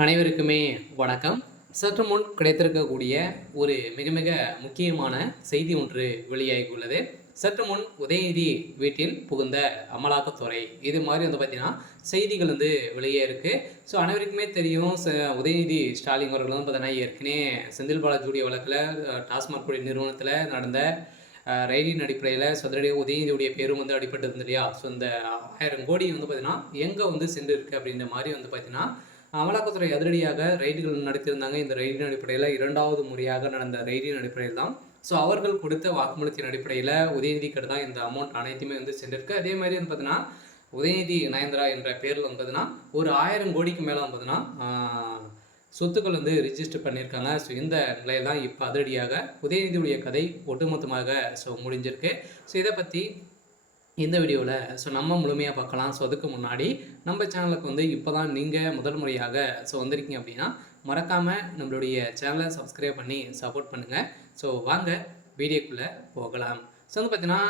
அனைவருக்குமே வணக்கம். சற்று முன் கிடைத்திருக்கக்கூடிய ஒரு மிக மிக முக்கியமான செய்தி ஒன்று வெளியாகியுள்ளது. சற்று முன் உதயநிதி வீட்டில் புகுந்த அமலாக்கத்துறை, இது மாதிரி வந்து பார்த்தீங்கன்னா செய்திகள் வந்து வெளியே இருக்கு. ஸோ அனைவருக்குமே தெரியும், உதயநிதி ஸ்டாலின் அவர்கள் வந்து பார்த்தீங்கன்னா ஏற்கனவே செந்தில் பாலாஜியுடைய வழக்கில் டாஸ்மாக் குடி நிறுவனத்தில் நடந்த ரெய்டின் அடிப்படையில் சதுரடியாக உதயநிதியுடைய பேரும் வந்து அடிபட்டு இருந்தது இல்லையா? ஸோ இந்த 1000 கோடி வந்து பார்த்தீங்கன்னா எங்கே வந்து சென்று இருக்கு அப்படின்ற மாதிரி வந்து பார்த்தீங்கன்னா அமலாக்கத்துறை அதிரடியாக ரெய்டுகள் நடத்தியிருந்தாங்க. இந்த ரெய்டின் அடிப்படையில் 2வது முறையாக நடந்த ரெய்டின் அடிப்படையில் தான் ஸோ அவர்கள் கொடுத்த வாக்குமூலத்தின் அடிப்படையில் உதயநிதிக்கு தான் இந்த அமௌண்ட் அனைத்துமே வந்து சென்றிருக்கு. அதே மாதிரி வந்து பார்த்தீங்கன்னா உதயநிதி நயன்தாரா என்ற பேரில் வந்து பார்த்தீங்கன்னா ஒரு 1000 கோடிக்கு மேலே வந்து பார்த்தீங்கன்னா சொத்துக்கள் வந்து ரிஜிஸ்டர் பண்ணியிருக்காங்க. ஸோ இந்த நிலையில் தான் இப்போ அதிரடியாக உதயநிதியுடைய கதை ஒட்டுமொத்தமாக முடிஞ்சிருக்கு. ஸோ இதை பற்றி இந்த வீடியோவில் நம்ம முழுமையாக பார்க்கலாம். ஸோ அதுக்கு முன்னாடி நம்ம சேனலுக்கு வந்து இப்போ தான் நீங்கள் முதல் முறையாக வந்திருக்கீங்க அப்படின்னா மறக்காமல் நம்மளுடைய சேனலை சப்ஸ்கிரைப் பண்ணி சப்போர்ட் பண்ணுங்கள். ஸோ வாங்க வீடியோக்குள்ளே போகலாம். ஸோ வந்து பார்த்தீங்கன்னா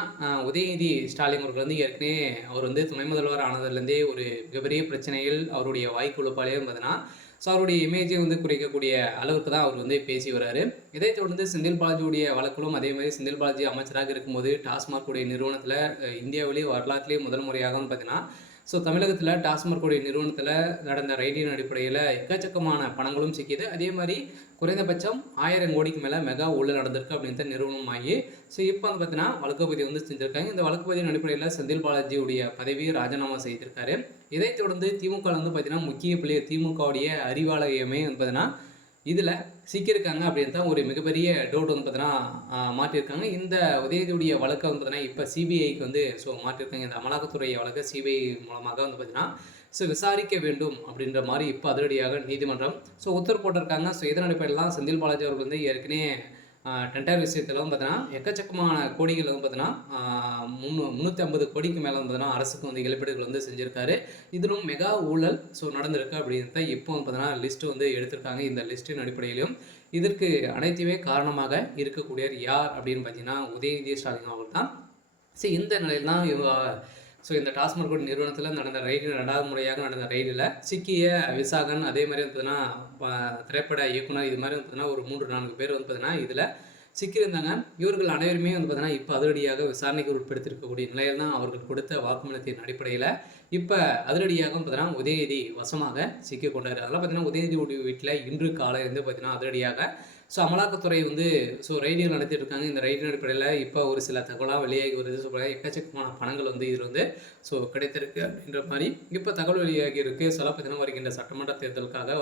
உதயநிதி ஸ்டாலின் அவர்கள் வந்து ஏற்கனவே அவர் வந்து துணை முதல்வர் ஆனதுலேருந்தே ஒரு மிகப்பெரிய பிரச்சனைகள் அவருடைய வாய்க்குழுப்பாலே பார்த்தீங்கன்னா ஸோ அவருடைய இமேஜை வந்து குறைக்கக்கூடிய அளவுக்கு தான் அவர் வந்து பேசி வர்றாரு. இதை தொடர்ந்து செந்தில் பாலாஜியுடைய வழக்கிலும் அதே மாதிரி செந்தில் பாலாஜி அமைச்சராக இருக்கும்போது டாஸ்மாக் நிறுவனத்தில் இந்தியாவிலேயே வரலாற்றிலேயே முதல் முறையாக வந்து பார்த்தீங்கன்னா ஸோ தமிழகத்தில் டாஸ்மாக் நிறுவனத்தில் நடந்த ரெய்டின் அடிப்படையில் எக்கச்சக்கமான பணங்களும் சிக்கிது. அதே மாதிரி குறைந்தபட்சம் 1000 கோடிக்கு மேலே மெகா ஊழல் நடந்திருக்கு அப்படின்ற நிறுவனம் ஆகி ஸோ இப்போ வந்து பார்த்தீங்கன்னா வழக்கு பதிவு வந்து செஞ்சுருக்காங்க. இந்த வழக்கு பதிவின் அடிப்படையில் செந்தில் பாலாஜியுடைய பதவியை ராஜினாமா செய்திருக்காரு. இதைத் தொடர்ந்து திமுக வந்து பார்த்தீங்கன்னா முக்கிய பிள்ளை திமுகவுடைய அறிவாலயமே வந்து பார்த்தீங்கன்னா இதில் சிக்கியிருக்காங்க அப்படின்னு தான் ஒரு மிகப்பெரிய டவுட் வந்து பார்த்தீங்கன்னா மாற்றிருக்காங்க. இந்த உதயநிதியுடைய வழக்கை வந்து பார்த்தீங்கன்னா இப்போ சிபிஐக்கு வந்து மாற்றிருக்காங்க. இந்த அமலாக்கத்துறை வழக்கை சிபிஐ மூலமாக வந்து பார்த்தீங்கன்னா விசாரிக்க வேண்டும் அப்படின்ற மாதிரி இப்போ அதிரடியாக நீதிமன்றம் உத்தரவு போட்டிருக்காங்க. இதன் அடிப்படையில் தான் செந்தில் பாலாஜி அவர்கள் வந்து ஏற்கனவே டெண்டர் விஷயத்தில் வந்து பார்த்தீங்கன்னா எக்கச்சக்கமான கோடிகள் வந்து பார்த்தீங்கன்னா 350 கோடிக்கு மேலே வந்து பார்த்தீங்கன்னா அரசுக்கு வந்து இழப்பீடுகள் வந்து செஞ்சுருக்காரு. இதிலும் மெகா ஊழல் நடந்திருக்கு அப்படின்னு தான் இப்போ வந்து பார்த்தீங்கன்னா லிஸ்ட்டு வந்து எடுத்திருக்காங்க. இந்த லிஸ்ட்டின் அடிப்படையிலும் இதற்கு அனைத்துமே காரணமாக இருக்கக்கூடியவர் யார் அப்படின்னு பார்த்தீங்கன்னா உதயநிதி ஸ்டாலின் அவர்கள் தான். இந்த நிலையில் தான் இவங்க இந்த டாஸ்மாக் நிறுவனத்தில் நடந்த ரெய்டில் 2வது முறையாக நடந்த ரெய்டில் சிக்கிய விசாகன், அதே மாதிரி வந்து பார்த்தீங்கன்னா திரைப்பட இயக்குனர், இது மாதிரி வந்து பார்த்தீங்கன்னா ஒரு 3-4 பேர் வந்து பார்த்தீங்கன்னா இதில் சிக்கியிருந்தாங்க. இவர்கள் அனைவருமே வந்து பார்த்தீங்கன்னா இப்போ அதிரடியாக விசாரணைக்கு உட்படுத்தியிருக்கக்கூடிய நிலையில் தான் அவர்கள் கொடுத்த வாக்குமூலத்தின் அடிப்படையில் இப்போ அதிரடியாக பார்த்தீங்கன்னா உதயநிதி வசமாக சிக்கிக் கொண்டார். அதெல்லாம் பார்த்தீங்கன்னா உதயநிதியுடைய வீட்டில் இன்று காலை வந்து பார்த்தீங்கன்னா அதிரடியாக அமலாக்கத்துறை வந்து ரெய்டுகள் நடத்திட்டு இருக்காங்க. இந்த ரெய்டின் அடிப்படையில் இப்போ ஒரு சில தகவலாக வெளியாகி வருது. எக்கச்சக்கமான பணங்கள் வந்து இதில் வந்து கிடைத்திருக்கு அப்படின்ற மாதிரி இப்போ தகவல் வெளியாகி இருக்குது. பார்த்தீங்கன்னா வருகின்ற சட்டமன்ற தேர்தலுக்காக